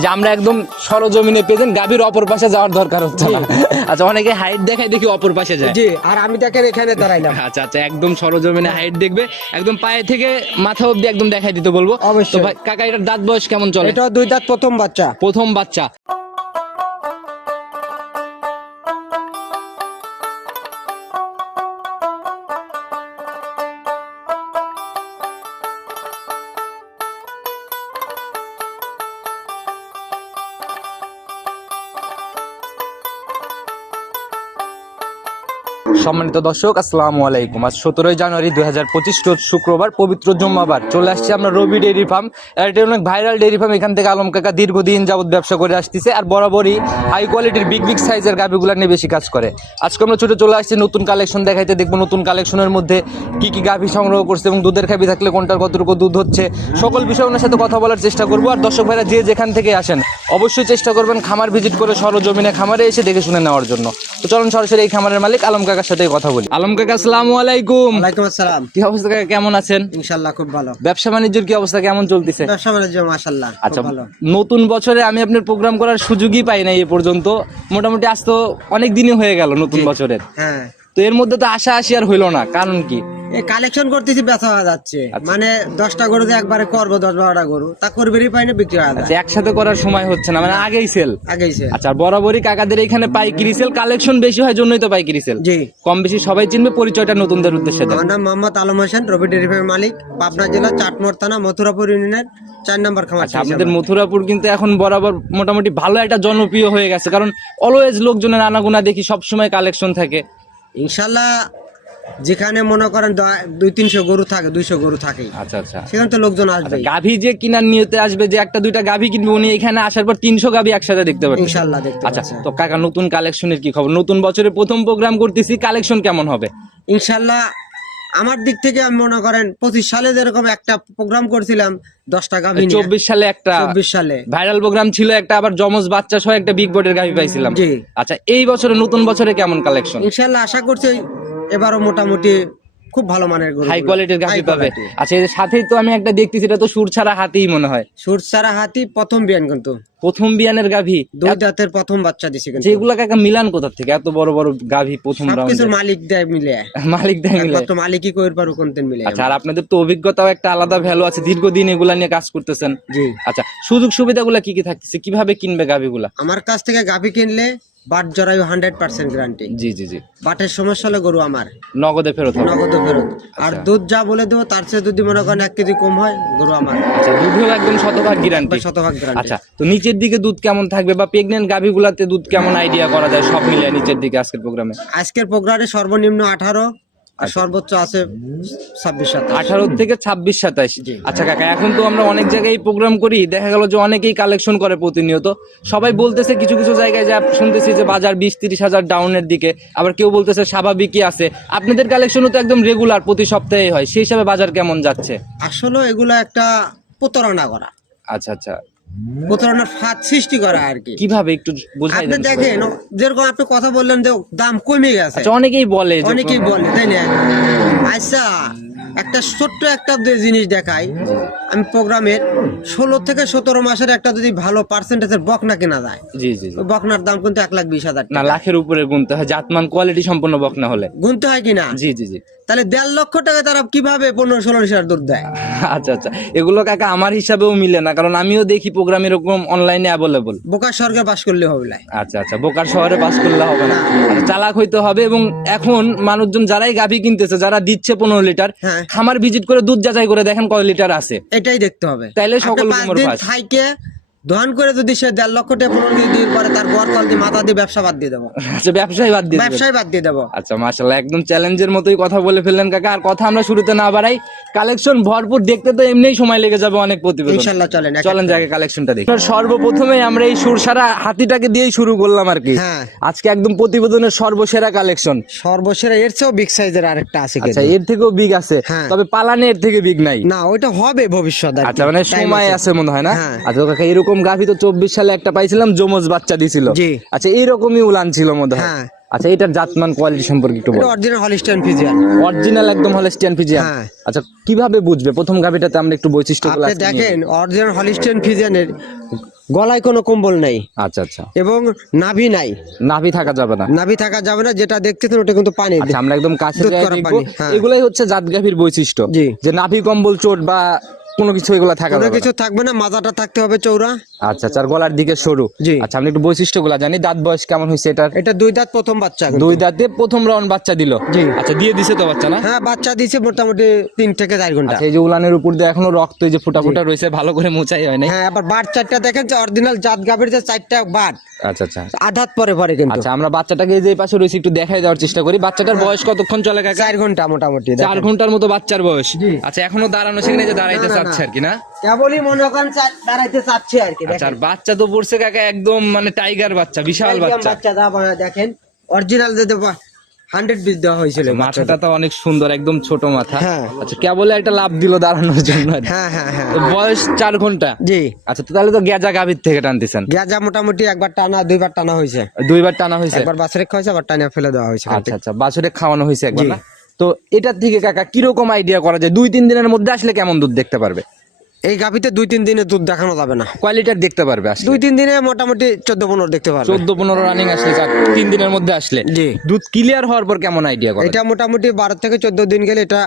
যে আমরা একদম সরজমিনে পেয়েছেন গাভীর অপর পাশে যাওয়ার দরকার হচ্ছে না। আচ্ছা অনেকে হাইট দেখাই দেখি অপর পাশে যায়। জি আর আমি তাকে এখানে দাঁড়াইলাম। আচ্ছা আচ্ছা একদম সরজমিনে হাইট দেখবে একদম পায়ে থেকে মাথা অবধি একদম দেখাই দিতে বলব। অবশ্যই। তো ভাই কাকা এটার দাঁত বয়স কেমন চলে? এটা দুই দাঁত প্রথম বাচ্চা। প্রথম বাচ্চা। সম্মানিত দর্শক, আসসালামু আলাইকুম। আজ সতেরোই জানুয়ারি দুই হাজার পঁচিশ রোজ শুক্রবার, পবিত্র জুম্মাবার। চলে আসছে আমরা রবি ডেইরি ফার্ম। এটা অনেক ভাইরাল ডেইরি ফার্ম। এখান থেকে আলম কাকা দীর্ঘদিন যাবত ব্যবসা করে আসতেছে আর বরাবরই হাই কোয়ালিটির বিগ বিগ সাইজের গাভিগুলো নিয়ে বেশি কাজ করে। আজকে আমরা ছুটে চলে আসছি, নতুন কালেকশন দেখাইতে দেখব নতুন কালেকশনের মধ্যে কি কি গাভি সংগ্রহ করছে এবং দুধের গাভি থাকলে কোনটার কতটুকু দুধ হচ্ছে, সকল বিষয় ওনার সাথে কথা বলার চেষ্টা করব। আর দর্শক ভাইরা যে যেখান থেকে আসেন, অবশ্যই চেষ্টা করবেন খামার ভিজিট করে সরজমিনে খামারে এসে দেখে শুনে নেওয়ার জন্য। তো চলুন সরাসরি এই খামারের মালিক আলম কাকার সাথে কথা বলি। আলম কাকা আসসালামু আলাইকুম। ওয়ালাইকুম আসসালাম। কি অবস্থা কাকা কেমন আছেন? ইনশাআল্লাহ খুব ভালো। ব্যবসা বাণিজ্যের কি অবস্থা কেমন চলতেছে? ব্যবসা বাণিজ্য মাশাআল্লাহ আচ্ছা ভালো। নতুন বছরে আমি আপনার প্রোগ্রাম করার সুযোগই পাই নাই এ পর্যন্ত। মোটামুটি আজ তো অনেক দিনই হয়ে গেল নতুন বছরের। হ্যাঁ। তো এর মধ্যে তো আশা আসি আর হইল না কারণ কি? কালেকশন করতেছি বেচা হয়ে যাচ্ছে। আচ্ছা। মানে দশটা গরু দিয়ে একবারে করব দশ বারোটা গরু। তা করবেরই পাই না বিক্রি হয়ে যাচ্ছে একসাথে করার সময় হচ্ছে না মানে আগেই সেল আগেই সেল আচ্ছা বরাবরই কাকাদের এখানে পাইকারি সেল কালেকশন বেশি হয় জন্যই তো পাইকারি সেল জি। কম বেশি সবাই চিনবে পরিচয়টা নতুনদের উদ্দেশ্যে আমার নাম মোহাম্মদ আলম হোসেন রবি ডেয়ারি ফার্মের মালিক পাবনা জেলা চাটমোর থানা মথুরাপুর ইউনিয়নের চার নম্বর খামার আচ্ছা আপনাদের মথুরাপুর কিন্তু এখন বরাবর মোটামুটি ভালো একটা জনপ্রিয় হয়ে গেছে কারণ অলওয়েজ লোকজনের আনাগোনা দেখি সবসময় কালেকশন থাকে। ইনশাল্লাহ যেখানে মনে করেন দুই তিনশো গরু থাকে দুইশো গরু থাকে আচ্ছা আচ্ছা। সেখানে তো লোকজন আসবে গাভী যে কিনার নিয়তে আসবে যে একটা দুইটা গাভী কিনবে উনি এখানে আসার পর তিনশো গাভী একসাথে দেখতে পারবেন। ইনশাল্লাহ দেখতে আচ্ছা তো কাকা নতুন কালেকশনের কি খবর? নতুন বছরে প্রথম প্রোগ্রাম করতেছি কালেকশন কেমন হবে? ইনশাল্লাহ আমার দিক থেকে আমি মনে করেন পঁচিশ সালে যেরকম একটা প্রোগ্রাম করছিলাম দশটা গাভী চব্বিশ সালে একটা চব্বিশ সালে। ভাইরাল প্রোগ্রাম ছিল একটা আবার জমজ বাচ্চা সহ একটা বিগ বোর্ডের গাভী পাইছিলাম। জি। আচ্ছা এই বছরে নতুন বছরে কেমন কালেকশন? ইনশাল্লাহ আশা করছি এবারও মোটামুটি খুব ভালো মানের গরু। হাই কোয়ালিটির গাভী পাবে। আচ্ছা এর সাথেই তো আমি একটা দেখতেছি এটা তো সুর ছাড়া হাতেই মনে হয়। সুর ছাড়া হাতি প্রথম বিয়ান কিন্তু। প্রথম বিয়ানের গাভী? দুই দাঁতের প্রথম বাচ্চা দিছে কিন্তু। যেগুলা কাকা মিলান কোথা থেকে? এত বড় বড় গাভী প্রথম রাউন্ডে মালিক দেয় মিলে। মালিক দেয় মিলে। একমাত্র মালিকই কইর পারু কোনতেন মিলে। আচ্ছা আর আপনাদের তো অভিজ্ঞতাও একটা আলাদা ভ্যালু আছে দীর্ঘদিন এগুলা নিয়ে কাজ করতেছেন। জি। আচ্ছা সুযোগ সুবিধাগুলো কি কি থাকতেছে? কীভাবে কিনবে গাভীগুলা? আমার কাছ থেকে গাভী কিনলে বাট জরায়ু হান্ড্রেড পার্সেন্ট গ্যারান্টি জি জি জি। বাটের সমস্যা হলে গরু আমার। নগদে ফেরত নগদে ফেরত। আর আচ্ছা। দুধ যা বলে দেবো তার চেয়ে যদি মনে করেন এক কেজি কম হয় গরু আমার। আচ্ছা দুধেও একদম শতভাগ গ্যারান্টি শতভাগ গ্যারান্টি আচ্ছা তো নিচের দিকে দুধ কেমন থাকবে বা প্রেগনেন্ট গাভীগুলাতে দুধ কেমন আইডিয়া করা যায়? সব মিলিয়ে নিচের দিকে আজকের প্রোগ্রামে। আজকের প্রোগ্রামে সর্বনিম্ন আঠারো আর সর্বোচ্চ আছে ছাব্বিশ সাতাশ। আঠারো থেকে ছাব্বিশ সাতাশ। আচ্ছা কাকা এখন তো আমরা অনেক জায়গায় প্রোগ্রাম করি। দেখা গেল যে অনেকেই কালেকশন করে প্রতিনিয়ত। সবাই বলতেছে কিছু কিছু জায়গায় যা শুনতেছি যে বাজার বিশ তিরিশ হাজার ডাউনের দিকে। আবার কেউ বলতেছে স্বাভাবিকই আছে। আপনাদের কালেকশনও তো একদম রেগুলার প্রতি সপ্তাহে হয়। সেই হিসাবে বাজার কেমন যাচ্ছে? আসলে এগুলো একটা প্রতারণা করা। আচ্ছা আচ্ছা। প্রতারণার ফাঁদ সৃষ্টি করা আর কি। কীভাবে একটু বোঝাই আপনি দেখেন যেরকম আপনি কথা বললেন যে দাম কমে গেছে। আচ্ছা অনেকেই বলে অনেকেই বলে তাই না? আচ্ছা একটা ছোট্ট একটা জিনিস দেখাই। আমি প্রোগ্রামের ষোলো থেকে সতেরো মাসের একটা যদি ভালো পার্সেন্টেজের বকনা কেনা যায় জি জি বকনার দাম কিন্তু এক লাখ বিশ হাজার না লাখের উপরে গুনতে হয় জাতমান কোয়ালিটি সম্পন্ন বকনা হলে। গুনতে হয় কিনা? জি জি জি। তাহলে দেড় লক্ষ টাকা তারা কীভাবে পনেরো ষোলো হাজার দুধ দেয়? আচ্ছা আচ্ছা। এগুলো কাকা আমার হিসাবেও মিলে না কারণ আমিও দেখি প্রোগ্রাম এরকম অনলাইনে অ্যাভেলেবল বোকার স্বর্গে বাস করলে হবে না আচ্ছা আচ্ছা। বোকার শহরে পাস করলে হবে না। আচ্ছা, চালাক হইতে হবে এবং এখন মানুষজন যারাই গাভী কিনতেছে যারা দিচ্ছে পনেরো লিটার হ্যাঁ। খামার ভিজিট করে দুধ যাচাই করে দেখেন কয় লিটার আছে এটাই দেখতে হবে তাইলে সকল পাঁচ দিন ফাঁস। দহন করে যদি সে দেড় লক্ষ টাকা পনেরো দিন পরে তার গড় তল দিয়ে মাথা দিয়ে ব্যবসা বাদ দিয়ে দেবো। আচ্ছা ব্যবসায় বাদ দিয়ে ব্যবসায় বাদ দিয়ে দেবো। আচ্ছা মাশাল্লাহ একদম চ্যালেঞ্জের মতোই কথা বলে ফেললেন কাকা। আর কথা আমরা শুরুতে না বাড়াই কালেকশন ভরপুর দেখতে তো এমনিই সময় লেগে যাবে অনেক প্রতিবেদন। ইনশাল্লাহ চলেন চলেন কালেকশনটা দেখি। সর্বপ্রথমে আমরা এই সুরসারা হাতিটাকে দিয়েই শুরু করলাম আর কি। হ্যাঁ। আজকে একদম প্রতিবেদনের সর্বসেরা কালেকশন। সর্বসেরা এর চেয়েও বিগ সাইজের আরেকটা আছে আচ্ছা এর থেকেও বিগ আছে। হ্যাঁ। তবে পালানে এর থেকে বিগ নাই। না ওইটা হবে ভবিষ্যৎ আচ্ছা মানে সময় আছে। মনে হয় না? হ্যাঁ। আচ্ছা কাকা এরকম গাভি তো চব্বিশ সালে একটা পাইছিলাম জমজ বাচ্চা দিছিল। জি। আচ্ছা এইরকমই উলান ছিল মনে হয়। আচ্ছা এটার জাতমান কোয়ালিটি সম্পর্কে একটু বল। অরিজিনাল হলিস্টাইন ফিজিয়ান অরিজিনাল একদম হলস্টিয়ান ফিজিয়ান। আচ্ছা কীভাবে বুঝবে? প্রথম গাভিটাতে আমরা একটু বৈশিষ্ট্যগুলো আপনি দেখেন অরিজিনাল হলিস্টাইন ফিজিয়ানের গলায় কোনো কম্বল নাই। আচ্ছা আচ্ছা। এবং নাভি নাই। নাভি থাকা যাবে না। নাভি থাকা যাবে না যেটা দেখতেছেন ওটা কিন্তু পানি আচ্ছা আমরা একদম কাছে হ্যাঁ। এগুলাই হচ্ছে জাত গাভীর বৈশিষ্ট্য। যে নাভি কম্বল চোট বা কোনো কিছু এগুলা থাকা কোনো কিছু থাকবে না মাজাটা থাকতে হবে চৌড়া আচ্ছা আচ্ছা আর গলার দিকে সরু। আচ্ছা আমি একটু বৈশিষ্ট্যগুলা জানি দাঁত বয়স কেমন হয়েছে এটার? এটা দুই দাঁত প্রথম বাচ্চা। দুই দাঁতে প্রথম রাউন্ড বাচ্চা দিল। আচ্ছা দিয়ে দিছে তো বাচ্চা না? হ্যাঁ বাচ্চা দিছে মোটামুটি তিন থেকে চার ঘণ্টা। আচ্ছা এই যে উলানের উপর দিয়ে এখনও রক্ত এই যে ফুটা ফুটা রয়েছে ভালো করে মোচাই হয় নাই? হ্যাঁ আবার বাট চারটা দেখেন যে অরিজিনাল জাত গাভীর যে চারটা বাট। আচ্ছা আচ্ছা। আধাত পরে পরে কিন্তু। আচ্ছা আমরা বাচ্চাটাকে এই যে পাশে রয়েছে একটু দেখাই দেওয়ার চেষ্টা করি। বাচ্চাটার বয়স কতক্ষণ চলে কাকা? চার ঘণ্টা মোটামুটি চার ঘণ্টার মতো বাচ্চার বয়স। আচ্ছা এখনও দাঁড়ানো সেখানে যে দাঁড়াইতে চাচ্ছে আর কি না? কেবলই মনে করেন দাঁড়াইতে চাচ্ছে আর কি আচ্ছা আর বাচ্চা তো পড়ছে কাকা? একদম মানে টাইগার বাচ্চা বিশাল বাচ্চা। বাচ্চা দা দেখেন অরিজিনাল হান্ড্রেড পিস দেওয়া হয়েছিল মাথাটা তো অনেক সুন্দর একদম ছোট মাথা। হ্যাঁ। আচ্ছা কেবল একটা লাভ দিল দাঁড়ানোর জন্য হ্যাঁ হ্যাঁ হ্যাঁ। বয়স চার ঘণ্টা। জি। আচ্ছা তো তাহলে তো গেজা গাভীর থেকে টানতেছেন। গেজা মোটামুটি একবার টানা দুইবার টানা হয়েছে। দুইবার টানা হয়েছে? একবার বাছরে খাওয়াইছে আবার টানা ফেলে দেওয়া হয়েছে আচ্ছা আচ্ছা বাছুরে খাওয়ানো হয়েছে একবার তো এটার থেকে কাকা কীরকম আইডিয়া করা যায়? দুই তিন দিনের মধ্যে আসলে কেমন দুধ দেখতে পারবে? এই গাভিতে দুই তিন দিনে দুধ দেখানো যাবে না। কোয়ালিটার দেখতে পারবে আসলে? দুই তিন দিনে মোটামুটি চোদ্দ পনেরো দেখতে পারবে। চোদ্দ পনেরো রানিং আসলে তিন দিনের মধ্যে আসলে? জি। দুধ ক্লিয়ার হওয়ার পর কেমন আইডিয়া করে এটা মোটামুটি বারো থেকে চোদ্দ দিন গেলে এটা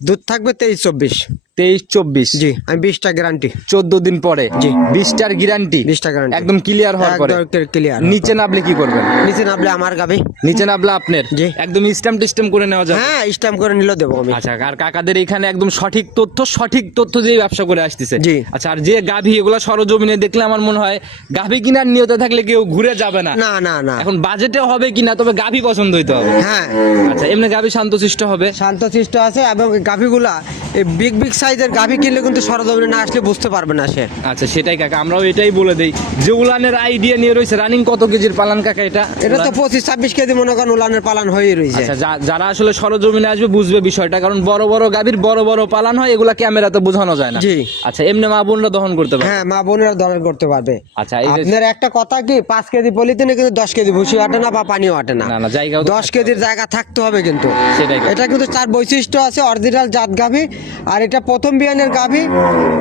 দুধ থাকবে তেইশ চব্বিশ। তেইশ চব্বিশ। জি আমি বিশটা গ্যারান্টি চোদ্দ দিন পরে। জি। বিশটার গ্যারান্টি বিশটা গ্যারান্টি একদম ক্লিয়ার হওয়ার পরে। ক্লিয়ার নিচে নামলে কি করবেন? নিচে নামলে আমার গাভি নিচে নামলে আপনার? জি। একদম স্ট্যাম্প করে নেওয়া যাবে? হ্যাঁ স্ট্যাম্প করে নিলেও দেবো আমি। আচ্ছা আর কাকাদের এখানে একদম সঠিক তথ্য সঠিক তথ্য দিয়ে ব্যবসা করে আসতেছে। জি। আচ্ছা আর যে গাভী এগুলা সরজমিনে দেখলে আমার মনে হয় গাভী কিনার নিয়তে থাকলে কেউ ঘুরে যাবে না। না না না। এখন বাজেটে হবে কিনা তবে গাভী পছন্দ হইতে হবে। হ্যাঁ। আচ্ছা এমনি গাভী শান্তশিষ্ট হবে। শান্তশিষ্ট আছে এবং গাভিগুলা এই বিগ বিগ সাইজের গাভি কিনলে কিন্তু সরজমিনে না আসলে বুঝতে পারবে না সে। আচ্ছা সেটাই কাকা আমরাও এটাই বলে দেই। যে উলানের আইডিয়া নিয়ে রয়েছে রানিং কত কেজির পালান কাকা এটা? এটা তো পঁচিশ ছাব্বিশ কেজি মনে করেন উলানের পালান হয়ে রয়েছে। আচ্ছা যারা আসলে সরজমিনে আসবে বুঝবে বিষয়টা কারণ বড় বড় গাভীর বড় বড় পালান হয় এগুলা ক্যামেরাতে বোঝানো যায় না। জি। আচ্ছা এমনি মা বোনরা দহন করতে পারে হ্যাঁ মা বোনেরা ধরন করতে পারবে। আচ্ছা আপনার একটা কথা কি পাঁচ কেজি পলিথিনে কিন্তু দশ কেজি ভুসি আটে না বা পানিও আটে না। না না জায়গাও তো দশ কেজির জায়গা থাকতে হবে কিন্তু। সেটাই এটা কিন্তু চার বৈশিষ্ট্য আছে অরিজিনাল জাত গাভি আর এটা প্রথম বিয়ানের গাভি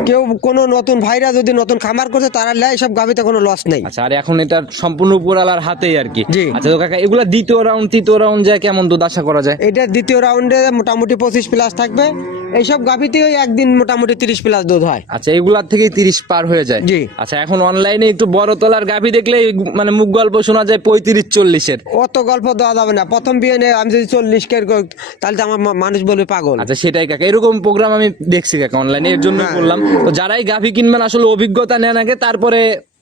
কেউ কোনো নতুন ভাইরা যদি নতুন খামার করছে তারা লেয় সব গাভিতে কোনো লস নেই। আচ্ছা আর এখন এটা সম্পূর্ণ উপরালার হাতেই আর কি। আচ্ছা তো কাকা এগুলা দ্বিতীয় রাউন্ড তৃতীয় রাউন্ড যায় কেমন দুধ আশা করা যায়? এটা দ্বিতীয় রাউন্ডে মোটামুটি পঁচিশ প্লাস থাকবে। এইসব গাভিতে একদিন মোটামুটি তিরিশ প্লাস দুধ হয়। আচ্ছা এগুলার থেকেই তিরিশ পার হয়ে যায়। জি। আচ্ছা এখন অনলাইনে একটু বড় তলার গাভী দেখলে মানে মুখ গল্প শোনা যায় পঁয়ত্রিশ চল্লিশের। অত গল্প দেওয়া যাবে না। প্রথম বিয়ানে আমি যদি চল্লিশ কের তাহলে তো আমার মানুষ বলবে পাগল। আচ্ছা সেটাই কাকা এরকম প্রোগ্রাম আমি দেখছি কাকা অনলাইনে এর জন্য হ্যাঁ। বললাম। তো যারাই গাভী কিনবেন আসলে অভিজ্ঞতা নেন আগে তারপরে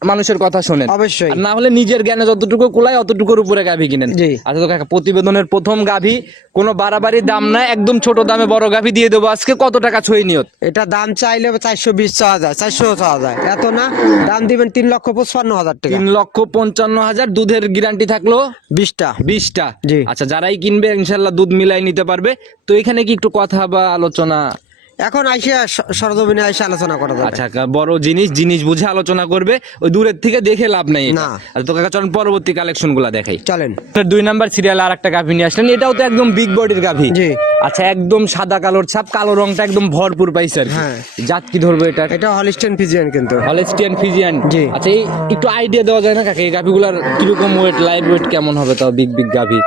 মানুষের কথা শোনেন। অবশ্যই। না হলে নিজের জ্ঞানে যতটুকু কুলায় অতটুকুর উপরে গাভী কিনেন। আচ্ছা তো কাকা প্রতিবেদনের প্রথম গাভী কোনো বাড়াবাড়ি দাম না একদম ছোট দামে বড় গাভী দিয়ে দেবো। আজকে কত টাকা ছই নিয়ত? এটা দাম চাইলে চারশো বিশ চাওয়া যায় চারশো চাওয়া যায় এত না? দাম দিবেন তিন লক্ষ পঁচপান্ন হাজার টাকা। তিন লক্ষ পঞ্চান্ন হাজার দুধের গ্যারান্টি থাকল বিশটা। বিশটা। জি। আচ্ছা যারাই কিনবে ইনশাল্লাহ দুধ মিলাই নিতে পারবে। তো এখানে কি একটু কথা বা আলোচনা এখন আইসে সরজমিনে আইসে আলোচনা করা যাবে। আচ্ছা বড় জিনিস জিনিস বুঝে আলোচনা করবে ওই দূরের থেকে দেখে লাভ নাই না। তো কাকা চলুন পরবর্তী কালেকশনগুলা দেখাই। চলেন। দুই নাম্বার সিরিয়াল আর একটা গাভী নিয়ে আসলেন এটাও তো একদম বিগ বডির গাভী। জি। আচ্ছা একদম সাদা কালোর ছাপ কালো রংটা একদম ভরপুর পাইছে আর হ্যাঁ। জাত কি ধরবে এটা? এটা হলিস্টেন ফিজিয়ান কিন্তু। হলেস্টিয়ান ফিজিয়ান জি। আচ্ছা এই একটু আইডিয়া দেওয়া যায় না কাকে? এই গাভীগুলার কীরকম ওয়েট লাইভ ওয়েট কেমন হবে তাও বিগ বিগ গাভী?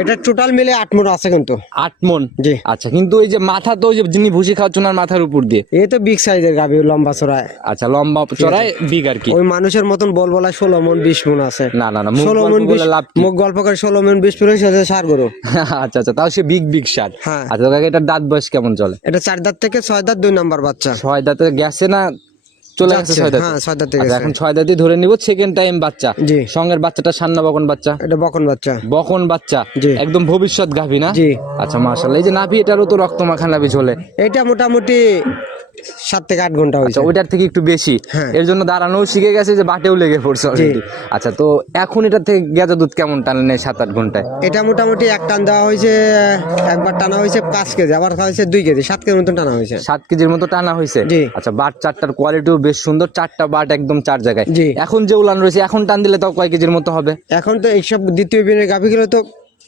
এটা টোটাল মিলে আট মন আছে কিন্তু। আট মন? জি। আচ্ছা কিন্তু ওই যে মাথা তো ওই যে যিনি ভুসি খাওয়াচ্ছেন ওনার মাথার উপর দিয়ে? এই তো বিগ সাইজের গাভি লম্বা চড়ায় আচ্ছা লম্বা চড়ায় বিগ আর কি। ওই মানুষের মতন বল বলা ষোলো মন বিশ মন আছে। না না না ষোলো মন বলে লাভ মুখ গল্প করে ষোলো মন বিশ পুরো সেটা সার গরু। আচ্ছা আচ্ছা তাও সে বিগ বিগ সার। হ্যাঁ। আচ্ছা এটার দাঁত বয়স কেমন চলে? এটা চার দাঁত থেকে ছয় দাঁত দুই নাম্বার বাচ্চা। ছয় দাঁতে গেছে না চলে গেছে ছয় দাঁত হ্যাঁ, ছয় দাঁতে এখন ছয় দাঁতই ধরে নিব সেকেন্ড টাইম বাচ্চা। জি। সঙ্গের বাচ্চাটা সান্না বকন বাচ্চা। এটা বকন বাচ্চা। বকন বাচ্চা। জি। একদম ভবিষ্যৎ গাভী না? জি। আচ্ছা মাশাআল্লাহ। এই যে নাভি এটারও তো রক্ত মাখা নাভি ঝোলে। এটা মোটামুটি সাত থেকে আট ঘণ্টা হয়েছে। আচ্ছা ওইটার থেকে একটু বেশি। হ্যাঁ। এর জন্য দাঁড়ানো শিখে গেছে যে বাটেও লেগে পড়ছে অলরেডি আচ্ছা তো এখন এটার থেকে গেজা দুধ কেমন টানলেন সাত আট ঘন্টায়? এটা মোটামুটি এক টান দেওয়া হয়েছে একবার টানা হয়েছে পাঁচ কেজি আবার খাওয়া হয়েছে দুই কেজি সাত কেজি মতন টানা হয়েছে। সাত কেজির মতো টানা হয়েছে? আচ্ছা বাট চারটার কোয়ালিটিও বেশ সুন্দর চারটা বাট একদম চার জায়গায়। এখন যে উলান রয়েছে এখন টান দিলে তাও কয় কেজির মতো হবে? এখন তো এইসব দ্বিতীয় বিনের গাভিগুলো তো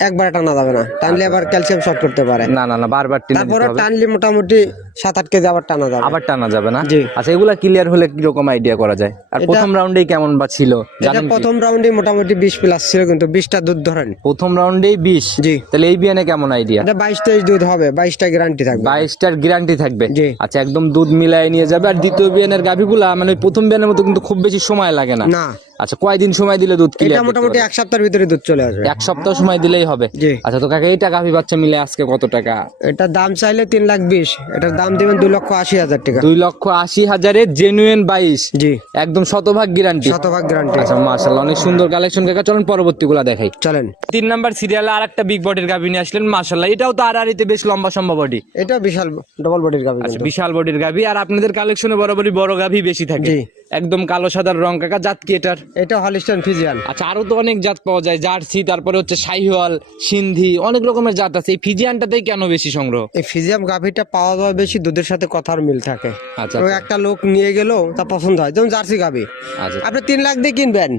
একবারে টানা যাবে না। টানলে আবার ক্যালসিয়াম শর্ট করতে পারে। না না না বারবার টেনে তারপরে টানলে মোটামুটি সাত আট কেজি আবার টানা যাবে। আবার টানা যাবে না? জি। আচ্ছা এগুলা ক্লিয়ার হলে কীরকম আইডিয়া করা যায়? আর প্রথম রাউন্ডেই কেমন বা ছিল? জানেন কি? প্রথম রাউন্ডে মোটামুটি বিশ প্লাস ছিল কিন্তু বিশটা দুধ ধরেন। প্রথম রাউন্ডেই বিশ? জি। তাহলে এই বিয়ানে কেমন আইডিয়া এটা বাইশ তেইশ দুধ হবে বাইশটা গ্যারান্টি থাকবে। বাইশটার গ্যারান্টি থাকবে? জি। আচ্ছা একদম দুধ মিলাই নিয়ে যাবে। আর দ্বিতীয় বিয়ানের গাভিগুলা মানে প্রথম বিয়ানের মতো কিন্তু খুব বেশি সময় লাগে না। না। আচ্ছা কয়দিন সময় দিলে দুধ এটা মোটামুটি এক সপ্তাহের ভিতরে দুধ চলে আসবে। এক সপ্তাহ সময় দিলেই হবে? আচ্ছা তো কাকা এইটা গাভি বাচ্চা মিলে আজকে কত টাকা? এটার দাম চাইলে তিন লাখ বিশ। এটার দাম দিবেন দুই লক্ষ আশি হাজার টাকা। দুই লক্ষ আশি হাজারে জেনুইন বাইশ। জি। একদম শতভাগ গ্যারান্টি শতভাগ গ্যারান্টি আচ্ছা মাশাল্লাহ অনেক সুন্দর কালেকশন কাকা। চলুন পরবর্তী গুলা দেখাই। চলেন। তিন নাম্বার সিরিয়ালে আর একটা বিগ বডির গাভি নিয়ে আসলেন মাশাল্লাহ এটাও তো আর আরিতে বেশ লম্বা সম্ভব বডি এটা বিশাল ডবল বডির গাভি আচ্ছা বিশাল বডির গাভি। আর আপনাদের কালেকশনে বরাবরই বড় গাভি বেশি থাকে। জি। একদম কালো সাদার রং কাকা জাত কি এটার? এটা হলিস্টান ফিজিয়ান। আচ্ছা আরও তো অনেক জাত পাওয়া যায় জার্সি তারপরে হচ্ছে শাহিওয়াল সিন্ধি অনেক রকমের জাত আছে। এই ফিজিয়ানটাতেই কেন বেশি সংগ্রহ? এই ফিজিয়াম গাভিটা পাওয়া যায় বেশি দুধের সাথে কথার মিল থাকে। আচ্ছা তো একটা লোক নিয়ে গেল তা পছন্দ হয়। যেমন জার্সি গাভি। আচ্ছা আপনি তিন লাখ দিয়ে কিনবেন।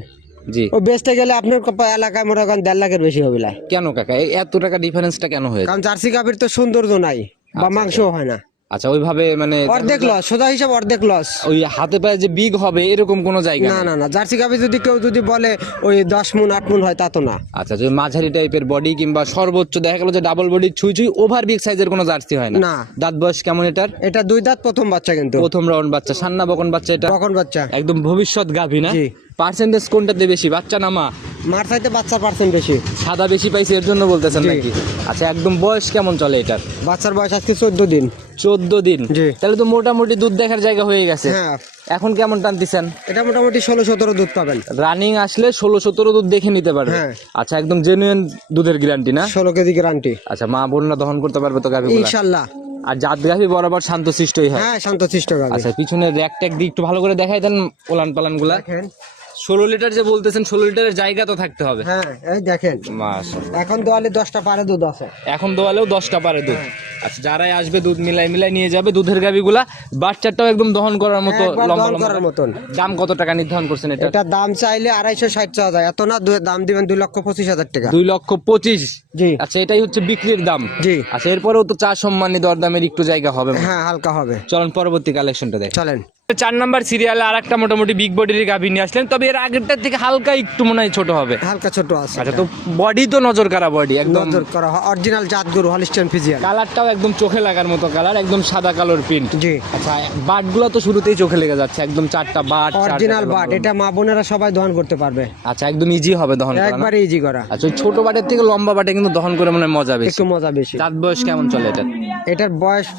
জি। ও বেচতে গেলে আপনার কপ- এলাকায় মনে করেন দেড় লাখের বেশি হবে। কেন কাকা? এত টাকা ডিফারেন্সটা কেন হয়েছে? কারণ জার্সি গাভির তো সৌন্দর্য নাই বা মাংসও হয় না। আচ্ছা ওইভাবে মানে অর্ধেক লস সোজা হিসাব অর্ধেক লস ওই হাতে পায়ে যে বিগ হবে এরকম কোনো জায়গা না না না জার্সি গাভি যদি কেউ যদি বলে ওই দশ মুন আট মুন হয় তা তো না। আচ্ছা যে মাঝারি টাইপের বডি কিংবা সর্বোচ্চ দেখা গেল যে ডাবল বডি ছুঁই ছুঁই ওভার বিগ সাইজের কোনো জার্সি হয় না? না। দাঁত বয়স কেমন এটার? এটা দুই দাঁত প্রথম বাচ্চা কিন্তু। প্রথম রাউন্ড বাচ্চা সান্না বকন বাচ্চা এটা? কখন বাচ্চা। একদম ভবিষ্যৎ গাভী না? জি। পার্সেন্টেজ কোনটাতে বেশি? বাচ্চা নামা মার চাইতে বাচ্চার পার্সেন্ট বেশি। সাদা বেশি পাইছে এর জন্য বলতেছেন জি। নাকি? আচ্ছা একদম বয়স কেমন চলে এটার? বাচ্চার বয়স আজকে চোদ্দ দিন। চোদ্দ দিন? জি। তাহলে তো মোটামুটি দুধ দেখার জায়গা হয়ে গেছে। হ্যাঁ। এখন কেমন টানতেছেন? এটা মোটামুটি ষোলো সতেরো দুধ পাবেন। রানিং আসলে ষোলো সতেরো দুধ দেখে নিতে পারবে। হ্যাঁ। আচ্ছা একদম জেনুইন দুধের গ্যারান্টি না? ষোলো কেজি গ্যারান্টি আচ্ছা মা বোনরা দহন করতে পারবে তো গাভী ইনশাল্লাহ। আর জাত গাভী বরাবর শান্তশিষ্টই হয়। হ্যাঁ শান্তশিষ্ট গাভি। আচ্ছা পিছনে র্যাক ট্যাক দিয়ে একটু ভালো করে দেখাই দেন ওলান পালানগুলা দেখেন। ষোলো লিটার যে বলতেছেন ষোলো লিটারের জায়গা তো থাকতে হবে। হ্যাঁ এই দেখেন। এখন দোয়ালে দশটা পারে দুধ আছে। এখন দোয়ালেও দশটা পারে দুধ। হ্যাঁ। আচ্ছা যারাই আসবে দুধ মিলাই মিলাই নিয়ে যাবে দুধের গাভিগুলা বাচ্চাটাও একদম দহন করার মতো লম্বা করার মতন। দাম কত টাকা নির্ধারণ করছেন এটা? এটা দাম চাইলে আড়াইশো ষাট হাজার এত না দাম দিবেন দুই লক্ষ পঁচিশ হাজার টাকা। দুই লক্ষ পঁচিশ? জি। আচ্ছা এটাই হচ্ছে বিক্রির দাম। জি। আচ্ছা এরপরেও তো চা সম্মানী দরদামের একটু জায়গা হবে। হ্যাঁ হালকা হবে। চলুন পরবর্তী কালেকশনটা দেখ। চলেন। চার নাম্বার সিরিয়ালে আর একটা মোটামুটি বিগ বডির গাভী নিয়ে আসলেন। তবে এর আগেরটার থেকে হালকা একটু মনে হয় ছোট হবে। হালকা ছোট আছে আচ্ছা তো বডি তো নজর কারা বডি একদম নজর করা অরিজিনাল জাত গরু হলিস্টান ফিজিয়ান কালারটাও একদম চোখে লাগার মতো কালার একদম সাদা কালোর প্রিন্ট জি। আচ্ছা বাটগুলো তো শুরুতেই চোখে লেগে যাচ্ছে একদম চারটা বাট অরিজিনাল বাট এটা মা বোনেরা সবাই দহন করতে পারবে। আচ্ছা একদম ইজি হবে দহন করা? একবারে ইজি করা। আচ্ছা ছোট বাটের থেকে লম্বা বাটে কিন্তু দহন করে মনে হয় মজা বেশি। একটু মজা বেশি। দাঁত বয়স কেমন চলে এটা এটার বয়স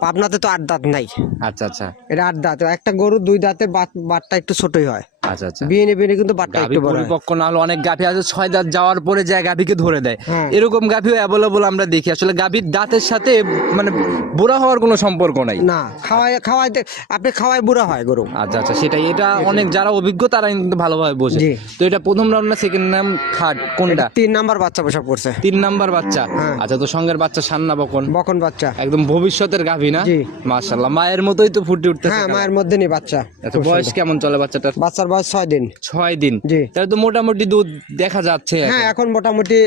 পাবনাতে তো আট দাঁত নাই। আচ্ছা আচ্ছা। এটা আট দাঁত। একটা গরু দুই দাঁতে বাট- বাটটা একটু ছোটই হয়। আচ্ছা আচ্ছা। বিয়ে বিয়ে কিন্তু বাটটা গাভী একটু বড় হয়। পরিপক্ক না হলে অনেক গাভী আছে ছয় দাঁত যাওয়ার পরে যায় গাভীকে ধরে দেয়। এরকম গাভীও অ্যাভেলেবল আমরা দেখি। আসলে গাভীর দাঁতের সাথে মানে বুড়া হওয়ার কোনো সম্পর্ক নাই। না খাওয়াই খাওয়াইতে আপনি খাওয়াই বুড়া হয় গরু। আচ্ছা আচ্ছা সেটাই। এটা অনেক যারা অভিজ্ঞ তারা কিন্তু ভালোভাবে বোঝে। তো এটা প্রথম রাউন্ড না সেকেন্ড নাম খাট কোনটা? তিন নাম্বার বাচ্চা প্রসব করছে তিন নাম্বার বাচ্চা। হ্যাঁ। আচ্ছা তো সঙ্গের বাচ্চা সান্না বকন। বকন বাচ্চা। একদম ভবিষ্যতের গাভী না? জি। মায়ের মতোই তো ফুটে উঠতেছে হ্যাঁ মায়ের মধ্যে নেই বাচ্চা। আচ্ছা বয়স কেমন চলে বাচ্চাটার? বাচ্চার বয়স ছয় দিন। ছয় দিন? জি। তাহলে তো মোটামুটি দুধ দেখা যাচ্ছে হ্যাঁ এখন মোটামুটি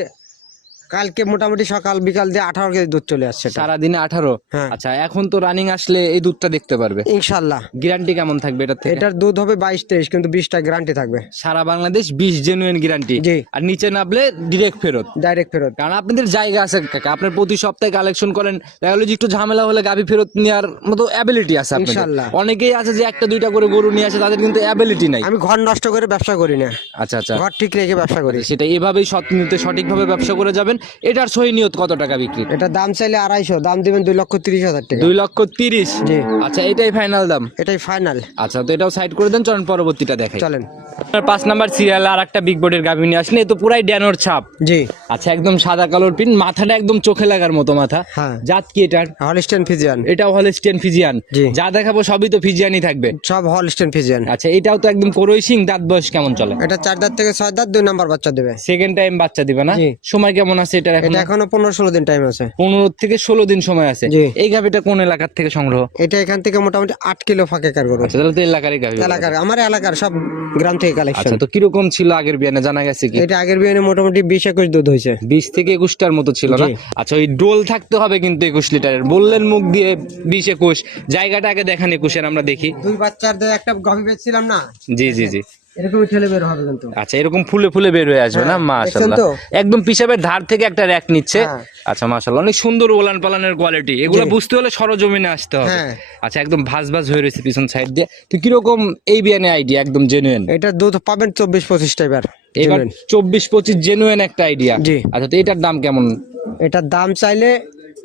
কালকে মোটামুটি সকাল বিকাল দিয়ে আঠারো কেজি দুধ চলে আসছে এটা। সারাদিনে আঠারো? হ্যাঁ। আচ্ছা এখন তো রানিং আসলে এই দুধটা দেখতে পারবে? ইনশাল্লাহ। গ্যারান্টি কেমন থাকবে এটা থেকে? এটার দুধ হবে বাইশ তেইশ কিন্তু বিশটা গ্যারান্টি থাকবে। সারা বাংলাদেশ বিশ জেনুইন গ্যারান্টি জি। আর নিচে নামলে ডিরেক্ট ফেরত। ডাইরেক্ট ফেরত। কারণ আপনাদের জায়গা আছে কাকা। আপনার প্রতি সপ্তাহে কালেকশন করেন। দেখা গেলো যে একটু ঝামেলা হলে গাভি ফেরত নেওয়ার মতো অ্যাবিলিটি আছে আপনাদের। ইনশাল্লাহ। অনেকেই আছে যে একটা দুইটা করে গরু নিয়ে আসে তাদের কিন্তু অ্যাবিলিটি নাই। আমি ঘর নষ্ট করে ব্যবসা করি না। আচ্ছা আচ্ছা। ঘর ঠিক রেখে ব্যবসা করি। সেটা এভাবেই সৎ- সঠিকভাবে ব্যবসা করে যাবেন। এটার সহি নিয়ত কত টাকা বিক্রি? এটা দাম চাইলে আড়াইশো দাম দিবেন দুই লক্ষ তিরিশ হাজার টাকা। দুই লক্ষ তিরিশ? জি। আচ্ছা এটাই ফাইনাল দাম? এটাই ফাইনাল আচ্ছা তো এটাও সাইড করে দেন চলেন পরবর্তীটা দেখাই। চলেন। পাঁচ নাম্বার সিরিয়াল আর একটা বিগ বোর্ডের গাভী নিয়ে এ তো পুরাই ড্যানোর ছাপ। জি। আচ্ছা একদম সাদা কালোর পিন মাথাটা একদম চোখে লাগার মতো মাথা। হ্যাঁ। জাত কি এটার? হলস্টেন ফিজিয়ান এটাও হলস্টিয়ান ফিজিয়ান। যা দেখাবো সবই তো ফিজিয়ানই থাকবে। সব হলস্টেন ফিজিয়ান আচ্ছা এটাও তো একদম করই সিং দাঁত বয়স কেমন চলে? এটা চার দাঁত থেকে ছয় দাঁত দুই নাম্বার বাচ্চা দেবে। সেকেন্ড টাইম বাচ্চা দিবে না? সময় কেমন আছে এটার এখন এটা এখনও পনেরো ষোলো দিন টাইম আছে। পনেরো থেকে ষোলো দিন সময় আছে। এই গাভিটা কোন এলাকার থেকে সংগ্রহ? এটা এখান থেকে মোটামুটি আট কিলো ফাঁকে কার গরু। আচ্ছা তাহলে তো এলাকারই গাভি এলাকার আমার এলাকার সব গ্রাম থেকে কালেকশন আচ্ছা তো কীরকম ছিল আগের বিয়ানে? জানা গেছে কি? এটা আগের বিয়ে মোটামুটি বিশ একুশ দুধ হয়েছে। বিশ থেকে একুশটার মতো ছিল না? আচ্ছা ওই ডোল থাকতে হবে কিন্তু একুশ লিটারের। বললেন মুখ দিয়ে বিশ একুশ। জায়গাটা আগে দেখান একুশের আমরা দেখি। দুই বাচ্চার একটা গভি বেচছিলাম না? জি জি জি। ঠেলে বের হবে কিন্তু। আচ্ছা এরকম ফুলে ফুলে বের হয়ে আসবে না? হ্যাঁ, মাশাআল্লাহ। একদম পিসাবের ধার থেকে একটা র্যাক নিচ্ছে। হ্যাঁ। আচ্ছা মাশাআল্লাহ অনেক সুন্দর ওলান পালানের কোয়ালিটি এগুলো বুঝতে হলে সরজমিনে আসতে হবে। হ্যাঁ। আচ্ছা একদম ভাজ ভাজ হয়ে রয়েছে পিছন সাইড দিয়ে। তো কীরকম এই বিয়ানে আইডিয়া একদম জেনুইন এটা দুধ পাবেন চব্বিশ পঁচিশ এবার চব্বিশ পঁচিশ জেনুইন একটা আইডিয়া আচ্ছা তো এটার দাম কেমন? এটার দাম চাইলে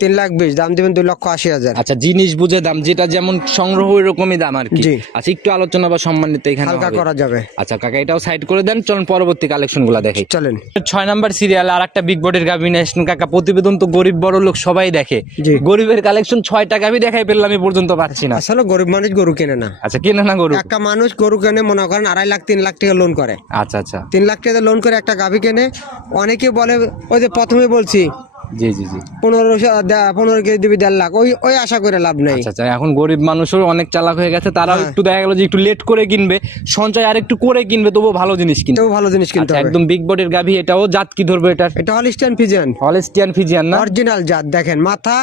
তিন লাখ বিশ দাম দিবেন দুই লক্ষ আশি হাজার। আচ্ছা জিনিস বুঝে দাম যেটা যেমন সংগ্রহ ওইরকমই দাম আর কি। জি। আচ্ছা একটু আলোচনা বা সম্মানিত এখানে হালকা হবে। করা যাবে। আচ্ছা কাকা এটাও সাইড করে দেন চলুন পরবর্তী কালেকশনগুলা দেখি। চলেন। ছয় নাম্বার সিরিয়াল আর একটা বিগ বডির গাভি নিয়ে কাকা প্রতিবেদন তো গরিব বড় লোক সবাই দেখে। জি। গরিবের কালেকশন ছয়টা গাভি দেখাই পেলাম এই পর্যন্ত পাচ্ছি না। আসলে গরিব মানুষ গরু কেনে না। আচ্ছা কেনা না গরু? একটা মানুষ গরু কেনে মনে করেন আড়াই লাখ তিন লাখ টাকা লোন করে। আচ্ছা আচ্ছা। তিন লাখ টাকা লোন করে একটা গাভি কেনে অনেকে বলে ওই যে প্রথমে বলছি জি জি জি। পনেরো পনেরো কেজি দিবি দেড় লাখ। ওই ওই আশা করে লাভ নেই। আচ্ছা আচ্ছা। এখন গরিব মানুষও অনেক চালাক হয়ে গেছে তারাও হ্যাঁ। একটু দেখা গেল যে একটু লেট করে কিনবে সঞ্চয় আর একটু করে কিনবে তবুও ভালো জিনিস কিনবে ভালো জিনিস কিনতে আচ্ছা, একদম বিগ বডির গাভি এটাও জাত কি ধরবে এটার? এটা হলিস্টান ফিজিয়ান হলেস্টিয়ান ফিজিয়ান না? অরিজিনাল জাত দেখেন। মাথা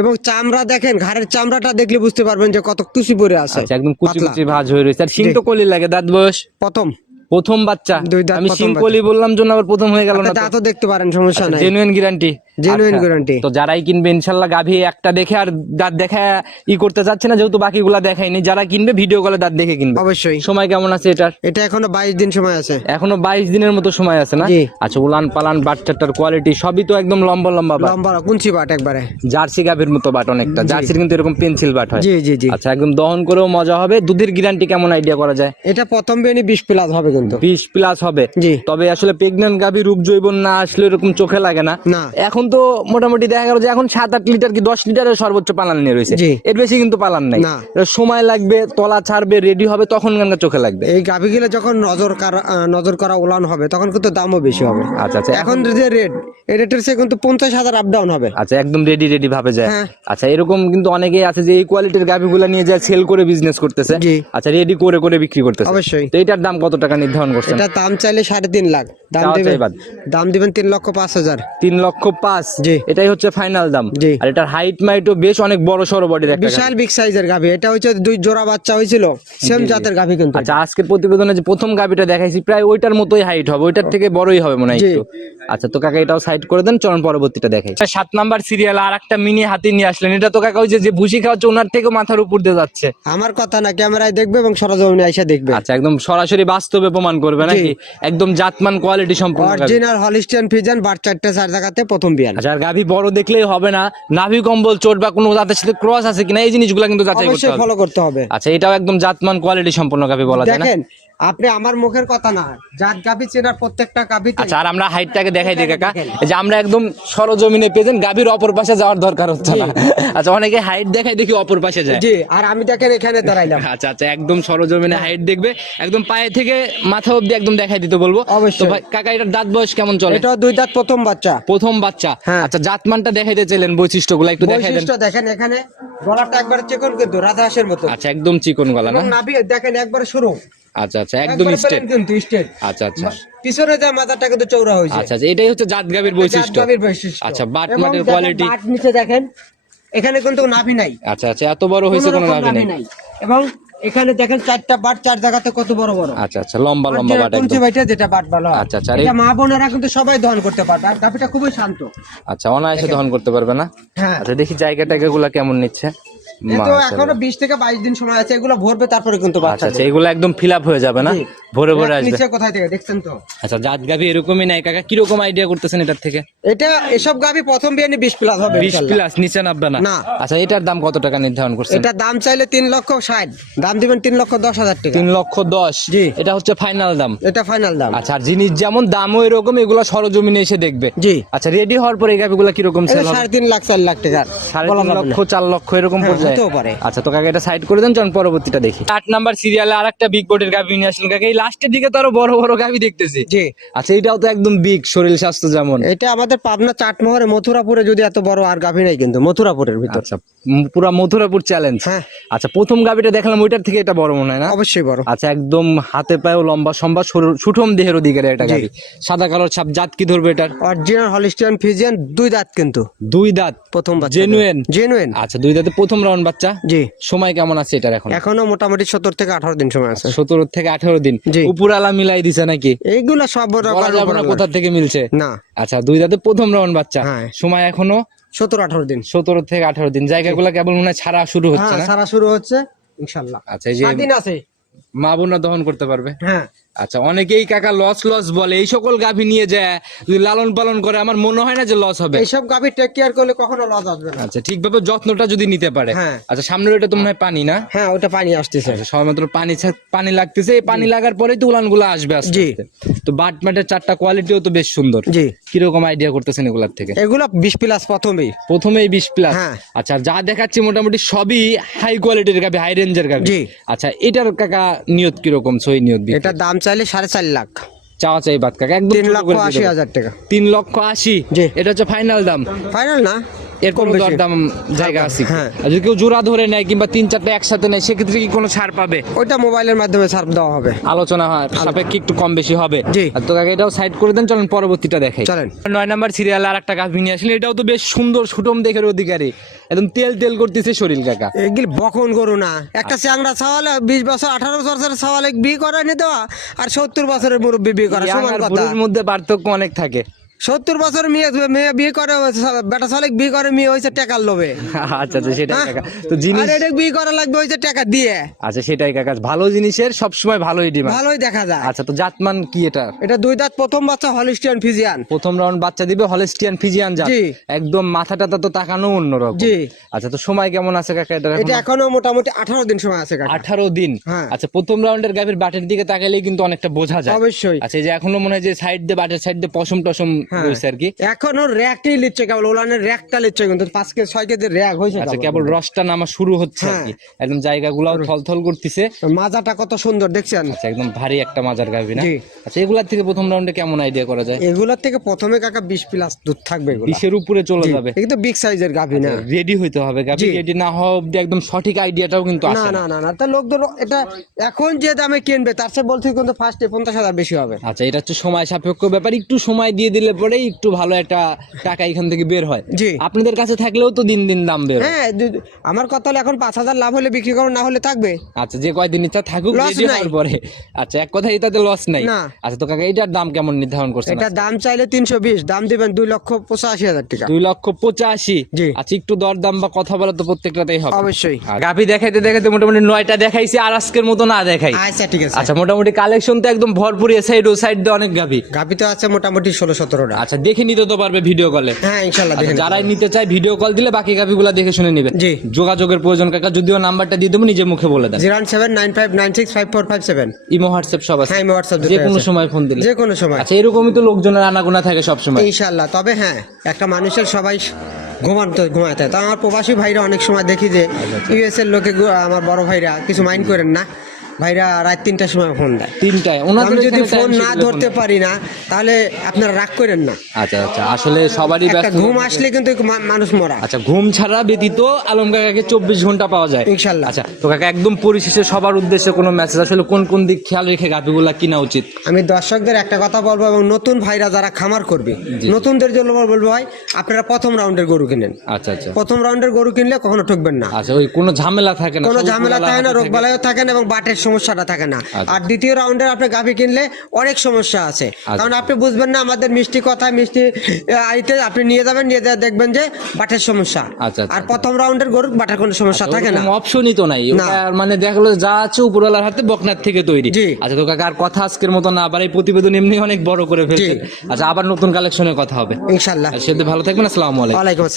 এবং চামড়া দেখেন ঘাড়ের চামড়াটা দেখলে বুঝতে পারবেন যে কত কুচি পরে আছে। আচ্ছা একদম কুচি কুচি ভাজ হয়ে রয়েছে। আর সিং তো কলি লাগে দাঁত বয়স? প্রথম। প্রথম বাচ্চা। আমি প্রথম সিং বাচ্চা। কলি বললাম জন্য আবার প্রথম হয়ে গেল না আপনি দাঁতও দেখতে পারেন সমস্যা নাই। Genuine guarantee Genuine guarantee। তো যারাই কিনবে ইনশাল্লাহ গাভি একটা দেখে আর দাঁত দেখা ই করতে চাচ্ছে না যেহেতু বাকিগুলা দেখায়নি। যারা কিনবে ভিডিও কলে দাঁত দেখে কিনবে। অবশ্যই। সময় কেমন আছে এটার? এটা এখনও বাইশ দিন সময় আছে। এখনও বাইশ দিনের মতো সময় আছে না? আচ্ছা উলান পালান বাচ্চাটার কোয়ালিটি সবই তো একদম লম্বা লম্বা বাট। লম্বা কুঞ্চি বাট একবারে। জার্সি গাভির মতো বাট অনেকটা। জার্সির কিন্তু এরকম পেন্সিল বাট হয়। জি জি জি। আচ্ছা একদম দহন করেও মজা হবে। দুধের গ্যারান্টি কেমন আইডিয়া করা যায়? এটা প্রথম বেনি বিশ প্লাস হবে কিন্তু। বিশ প্লাস হবে। জি। তবে আসলে প্রেগনেন্ট গাভী রূপ জৈবন না আসলে এরকম চোখে লাগে না। না। এখন তো মোটামুটি দেখা গেল যে এখন সাত আট লিটার কি দশ লিটারের সর্বোচ্চ পালান নিয়ে রয়েছে। এর বেশি কিন্তু পালান নাই। সময় লাগবে তলা ছাড়বে রেডি হবে তখন গানটা চোখে লাগবে। এই গাভিগুলো যখন নজর নজর করা উলান হবে তখন কিন্তু দামও বেশি হবে। আচ্ছা আচ্ছা। এখন যে রেট এই রেটের সে কিন্তু পঞ্চাশ হাজার আপ ডাউন হবে। আচ্ছা একদম রেডি রেডি ভাবে যায়। হ্যাঁ। আচ্ছা এরকম কিন্তু অনেকেই আছে যে এই কোয়ালিটির গাভিগুলো নিয়ে যায় সেল করে বিজনেস করতেছে। আচ্ছা রেডি করে করে বিক্রি করতেছে। অবশ্যই। তো এটার দাম কত টাকা নির্ধারণ করছে এটা দাম চাইলে সাড়ে তিন লাখ। দাম দিবেন? দাম দিবেন তিন লক্ষ পাঁচ হাজার। তিন লক্ষ পাঁচ? জি। এটাই হচ্ছে ফাইনাল দাম। জি। আর এটার হাইট মাইটও বেশ অনেক বড় সড়ো বডির বিশাল বিগ সাইজের গাভি। এটা হচ্ছে দুই জোড়া বাচ্চা হয়েছিল। সেম জাতের গাভি কিন্তু। আচ্ছা আজকের প্রতিবেদনে যে প্রথম গাবিটা দেখাইছি প্রায় ওইটার মতোই হাইট হবে। ওইটার থেকে বড়ই হবে মনে হয় আচ্ছা তো কাকা এটাও সাইড করে দেন চলুন পরবর্তীটা দেখাই। আচ্ছা, সাত নাম্বার সিরিয়াল আর একটা মিনি হাতি নিয়ে আসলেন। এটা তো কাকা ওই যে- ভুসি খাওয়াচ্ছে ওনার থেকে মাথার উপর দিয়ে যাচ্ছে। আমার কথা না ক্যামেরায় দেখবে এবং সরজমিনে এসে দেখবে। আচ্ছা একদম সরাসরি বাস্তবে প্রমাণ করবে নাকি? একদম জাতমান কোয়ালিটি সম্পূর্ণ অরিজিনাল হলিস্টিয়ান ফিজান বার চারটে চার জায়গাতে প্রথম বিয়ান। আচ্ছা আর গাভী বড় দেখলেই হবে না। নাভি কম্বল চোট বা কোনো জাতের সাথে ক্রস আছে কিনা এই জিনিসগুলো কিন্তু যাচাই করতে হবে। ফলো করতে হবে। আচ্ছা এটাও একদম জাতমান কোয়ালিটি সম্পূর্ণ গাভী বলা যায় না। দেখেন আপনি আমার মুখের কথা না জাত গাভি চেনার প্রত্যেকটা গাভিতে আচ্ছা আর আমরা হাইটটাকে দেখাই দিই কাকা। যে আমরা একদম সরজমিনে পেয়েছেন গাভীর অপর পাশে যাওয়ার দরকার হচ্ছে না। আচ্ছা অনেকে হাইট দেখাই দেখি অপর পাশে যায়। জি আর আমি দেখেন এখানে দাঁড়াইলাম। আচ্ছা আচ্ছা একদম সরজমিনে হাইট দেখবে একদম পায়ে থেকে মাথা অবধি একদম দেখাই দিতে বলব। তো ভাই কাকা এটার দাঁত বয়স কেমন চলে? এটা দুই দাঁত প্রথম বাচ্চা। প্রথম বাচ্চা। হ্যাঁ। আচ্ছা জাতমানটা দেখাইতে চাইলেন বৈশিষ্ট্যগুলো একটু দেখাই দেন। বৈশিষ্ট্য দেখেন এখানে গলাটা একবার চিকন কিন্তু রাধা হাঁসের মতো। আচ্ছা একদম চিকন গলা না? নাভি দেখেন একবার শুরু আচ্ছা আচ্ছা একদম স্ট্রেট কিন্তু স্ট্রেট আচ্ছা আচ্ছা। পিছনে যে চৌড়া হয়েছে। আচ্ছা আচ্ছা এটাই হচ্ছে জাত গাভীর বৈশিষ্ট্য। গাভীর বৈশিষ্ট্য। আচ্ছা, বাট মাটের quality। বাট নিচে দেখেন এখানে কিন্তু নাভি নাই। আচ্ছা আচ্ছা এত বড় হয়েছে কোনো নাভি নেই। এবং এখানে দেখেন চারটা বাট চার জায়গাতে কত বড় বড়। আচ্ছা আচ্ছা লম্বা লম্বা বাট কুঞ্চি একদম। বাইটা যেটা বাট ভালো আচ্ছা, আচ্ছা, এটা মা বোনেরা কিন্তু সবাই দহন করতে পারবে। আর গাভিটা খুবই শান্ত। আচ্ছা অনায়াসে দহন করতে পারবে না? হ্যাঁ। আচ্ছা দেখি জায়গা কেমন নিচ্ছে। তো এখনও বিশ থেকে বাইশ দিন সময় আছে এগুলো ভরবে তারপরে কিন্তু আচ্ছা বাচ্চা আচ্ছা এগুলো একদম হয়ে যাবে না? ভরে ভরে আসবে। নিচে কোথায় থেকে দেখছেন তো? আচ্ছা জাত এরকমই নাই কাকা? কীরকম আইডিয়া করতেছেন এটার থেকে? এটা এসব প্রথম বিয়ানি প্লাস হবে বিশ ইনশাল্লাহ। প্লাস নিচে নামবে না। আচ্ছা এটার দাম কত টাকা নির্ধারণ করছেন? এটা দাম চাইলে তিন লক্ষ ষাট দাম দিবেন লক্ষ দশ হাজার টাকা। তিন লক্ষ দশ? জি। এটা হচ্ছে ফাইনাল দাম? এটা ফাইনাল দাম। আচ্ছা আর জিনিস যেমন দামও এরকম এগুলো সরজমিনে এসে দেখবে। জি। আচ্ছা রেডি হওয়ার পর এই গাভিগুলো কীরকম এটা সেল হবে? সাড়ে তিন লাখ চার লাখ টাকা সাড়ে তিন লক্ষ না। চার লক্ষ এরকম পর্যন্ত যায় হতেও পারে। আচ্ছা তো কাকা এটা সাইড করে দেন চল পরবর্তীটা দেখি। আট নাম্বার সিরিয়ালে আর একটা বিগ বোর্ডের গাভি নিয়ে আসলেন। কাকা এই লাস্টের দিকে তো আরও বড় বড় গাভি দেখতেছি। জি। আচ্ছা এটাও তো একদম বিগ শরীর স্বাস্থ্য যেমন। এটা আমাদের পাবনা চাটমোহরে মথুরাপুরে যদি এত বড় আর গাভী নাই কিন্তু মথুরাপুরের ভিতর। আচ্ছা পুরা মথুরাপুর চ্যালেঞ্জ হ্যাঁ। আচ্ছা প্রথম গাভিটা দেখলাম ওইটার থেকে এটা বড় মনে হয় না? অবশ্যই বড়। আচ্ছা একদম হাতে পায়েও লম্বা সম্বা সুঠম দেহের একটা জি। গাভি। সাদা কালোর ছাপ জাত কি ধরবে এটার? অরিজিনাল হলিস্টিয়ান ফিজিয়ান দুই দাঁত কিন্তু। দুই দাঁত। প্রথম বাচ্চা? জেনুইন আচ্ছা দুই দাঁতে প্রথম রাউন্ড বাচ্চা? জি। সময় কেমন আছে এটার এখন? এখনও মোটামুটি সত্তর থেকে আঠারো দিন সময় আছে। সতেরো থেকে আঠারো দিন। জি। উপরালা মিলাই দিছে নাকি? এইগুলা সব বড় কোথা থেকে মিলছে? না। আচ্ছা দুই দাঁতে প্রথম রাউন্ড বাচ্চা। হ্যাঁ। সময় এখনও সত্তর আঠারো দিন। সতেরো থেকে আঠারো দিন। জায়গাগুলো কেবল মনে হয় ছাড়া শুরু হচ্ছে হ্যাঁ না? সারা শুরু হচ্ছে ইনশাল্লাহ। আচ্ছা এই যে দিন আছে। মা বোনরা দহন করতে পারবে? হ্যাঁ। আচ্ছা অনেকেই কাকা লস লস বলে। এই সকল গাভী নিয়ে যায় যদি লালন পালন করে আমার মনে হয় না যে লস হবে। এইসব গাভী টেক কেয়ার করলে কখনো লস আসবে না। আচ্ছা ঠিকভাবে যত্নটা যদি নিতে পারে। হ্যাঁ। আচ্ছা সামনের এটা তো মনে হয় পানি না? হ্যাঁ ওটা পানি আসতেছে। আচ্ছা সবেমাত্র পানি পানি লাগতেছে। এই পানি লাগার পরেই তো উলানগুলো আসবে আস্তে জি। তো বাট ম্যাটের চারটা কোয়ালিটিও তো বেশ সুন্দর। জি। কীরকম আইডিয়া করতেছেন এগুলার থেকে? এগুলো বিশ প্লাস প্রথমেই। প্রথমেই বিশ প্লাস হ্যাঁ। আচ্ছা যা দেখাচ্ছি মোটামুটি সবই হাই কোয়ালিটির গাবি হাই রেঞ্জের জি। আচ্ছা এটার কাকা নিয়ত কীরকম? সই নিয়ত? এটার দাম চাইলে সাড়ে চার লাখ। চাওয়া চাই বাদ কাকা একদম তিন লক্ষ আশি হাজার টাকা। তিন লক্ষ আশি জি। এটা হচ্ছে ফাইনাল দাম। ফাইনাল না? এরপর কম বেশি। দরদাম জায়গা আছে হ্যাঁ। আর যদি কেউ জোড়া ধরে নেয় কিংবা তিন চারটা একসাথে নেয় সেক্ষেত্রে কি কোনো ছাড় পাবে? ওইটা মোবাইলের মাধ্যমে সার্ভ দেওয়া হবে। আলোচনা হয় সাপেক্ষে একটু কম বেশি হবে। আর তো কাকা এটাও সাইড করে দেন চলেন পরবর্তীটা দেখাই। চলেন। নয় নাম্বার সিরিয়াল আর একটা গাছ নিয়ে আসলে এটাও তো বেশ সুন্দর সুটম দেখের অধিকারী। একদম তেল তেল করতেছে শরীর কাকা। এগুলি বকন করু না। একটা চ্যাংড়া ছাওয়ালে বিশ বছর আঠারো বছরের ছাওয়ালে বিয়ে করে নি দেওয়া আর সত্তর বছরের মুরব্বী বিয়ে করা সমান কথা। মধ্যে পার্থক্য অনেক থাকে। সত্তর বছর মেয়ে মেয়ে বিয়ে করে বেটা ছালে বিয়ে করে মেয়ে হয়েছে টাকার লোভে। আচ্ছা আচ্ছা সেটাই হ্যাঁ? কাকা তো জিনিস আর এটা বিয়ে করা লাগবে হয়েছে টাকা দিয়ে। আচ্ছা সেটাই কাকা। ভালো জিনিসের সবসময় ভালোই ডিমান্ড ভালোই দেখা যায়। আচ্ছা তো জাতমান কি এটা? এটা দুই দাঁত প্রথম বাচ্চা হলিস্টিয়ান ফিজিয়ান। প্রথম রাউন্ড বাচ্চা দিবে হলেস্টিয়ান ফিজিয়ান জাত। একদম মাথাটা তো তাকানো অন্যরকম। জি। আচ্ছা তো সময় কেমন আছে কাকা? এটা এটা এখনও মোটামুটি আঠারো দিন সময় আছে কাকা। আঠারো দিন? হ্যাঁ। আচ্ছা প্রথম রাউন্ডের গাভীর বাটের দিকে তাকালেই কিন্তু অনেকটা বোঝা যায়। অবশ্যই। আচ্ছা এই যে এখনও মনে হয় যে সাইড দিয়ে বাটের সাইড দিয়ে পশম টসম হ্যাঁ। রয়েছে আর কি। এখনও র্যাকই লিচ্ছে কেবল ওলানের র্যাকটা লিচ্ছে কিন্তু পাঁচ কেজি ছয় কেজি র্যাক হয়েছে আচ্ছা কেবল। কেবল রসটা নামা শুরু হচ্ছে আর হ্যাঁ। কি। একদম জায়গাগুলাও থলথল করতেছে। মাজাটা কত সুন্দর দেখছেন? আচ্ছা একদম ভারী একটা মাজার গাভী না? আচ্ছা এগুলার থেকে প্রথম রাউন্ডে কেমন আইডিয়া করা যায়? এগুলোর থেকে প্রথমে কাকা বিশ প্লাস দুধ থাকবে এগুলো। বিশের উপরে চলে যাবে। কিন্তু বিগ সাইজের গাভী না? রেডি হইতে হবে গাভী রেডি না হওয়া অব্দি একদম সঠিক আইডিয়াটাও কিন্তু না আসে না। না না না তা লোকজন এটা এখন যে দামে কিনবে তার চেয়ে বলছি কিন্তু ফার্স্টে পঞ্চাশ হাজার বেশি হবে। আচ্ছা এটা হচ্ছে সময় সাপেক্ষ ব্যাপার। একটু সময় দিয়ে দিলে পরে একটু ভালো একটা টাকা এখান থেকে বের হয়। জি। আপনাদের কাছে থাকলেও তো দিন দিন দাম বের হয়। হ্যাঁ দু- আমার কথা হলো এখন পাঁচ হাজার লাভ হলে বিক্রি করো না হলে থাকবে। আচ্ছা যে কয়দিন ইচ্ছা থাকুক Loss রেডি নাই। হওয়ার পরে। আচ্ছা এক কথা এটাতে লস নাই। না। আচ্ছা তো কাকা এটার দাম কেমন নির্ধারণ করছেন এটা দাম চাইলে তিনশো বিশ দাম দিবেন দুই লক্ষ পঁচাশি হাজার টাকা। দুই লক্ষ পঁচাশি? জি। আচ্ছা একটু দর দাম বা কথা বলা তো প্রত্যেকটাতেই হবে। অবশ্যই। আর গাভী দেখাইতে দেখাইতে মোটামুটি নয়টা দেখাইছি আর আজকের মতো না দেখাই। আচ্ছা ঠিক আছে। আচ্ছা মোটামুটি কালেকশন তো একদম ভরপুর এ সাইড ও সাইড দিয়ে অনেক গাভী। গাভী তো আছে মোটামুটি ষোলো সতেরোটা আচ্ছা দেখে নিতে তো পারবে ভিডিও কলে হ্যাঁ ইনশাল্লাহ দেখেন যারাই নিতে চায় ভিডিও কল দিলে বাকি গাভিগুলা দেখে শুনে নেবে। জি। যোগাযোগের প্রয়োজন কাকা যদিও নাম্বারটা দিয়ে দেবো নিজে মুখে বলে দেন। Zero seven nine five nine six five four five seven. Imo WhatsApp সব আছে। হ্যাঁ হোয়াটসঅ্যাপ যে কোনো সময় ফোন দিলে। যে কোনো সময়। আচ্ছা এরকমই তো লোকজনের আনাগোনা থাকে সব সময় ইনশাল্লাহ তবে হ্যাঁ একটা মানুষের সবাই ঘুমাতে ঘুমাতে। তা আমার প্রবাসী ভাইরা অনেক সময় দেখি যে ইউএস এর লোকে আমার বড় ভাইরা কিছু মাইন্ড করেন না। ভাইরা রাত তিনটার সময় ফোন দেয়। তিনটায়। আমি ওনাদের যদি ফোন না ধরতে পারি না তাহলে আপনারা রাগ করেন না। আচ্ছা আচ্ছা। আসলে সবারই একটা ব্যস্ত ঘুম আসলে কিন্তু মানুষ মরা। আচ্ছা ঘুম ছাড়া ব্যতীত আলম কাকাকে চব্বিশ ঘণ্টা পাওয়া যায়। ইনশাল্লাহ। আচ্ছা তো কাকা একদম পরিশেষে সবার উদ্দেশ্যে কোনো মেসেজ আসলে কোন কোন দিক খেয়াল রেখে গাভিগুলা কিনা উচিত? আমি দর্শকদের একটা কথা বলব এবং নতুন ভাইরা যারা খামার করবে নতুনদের জন্য বলব ভাই আপনারা প্রথম রাউন্ডের গরু কিনেন। আচ্ছা আচ্ছা। প্রথম রাউন্ডের গরু কিনলে কখনো ঠকবেন না। আচ্ছা ওই কোনো ঝামেলা থাকে না কোনো ঝামেলা থাকে না রোগ বালাইও থাকে না এবং বাটের সমস্যাটা থাকে না। আচ্ছা। আর দ্বিতীয় রাউন্ডে আপনি গাভি কিনলে অনেক সমস্যা আছে। কারণ আপনি বুঝবেন না আমাদের মিষ্টি কথা মিষ্টি আইতে আপনি নিয়ে যাবেন নিয়ে যা দেখবেন যে বাটের সমস্যা। আচ্ছা, আচ্ছা, আর প্রথম রাউন্ডের গরু বাটের কোনো সমস্যা থাকে না। অপশনই তো নাই। মানে দেখল যা আছে উপরওয়ালার হাতে বকনার থেকে তৈরি। আচ্ছা তো কাকা আর কথা আজকের মতো না আবার এই প্রতিবেদন এমনি অনেক বড় করে ফেলছে আচ্ছা আবার নতুন কালেকশনের কথা হবে। ইনশাল্লাহ আর সেটা ভালো থাকবেন আসসালামু আলাইকুম। ওয়ালাইকুম আসসালাম।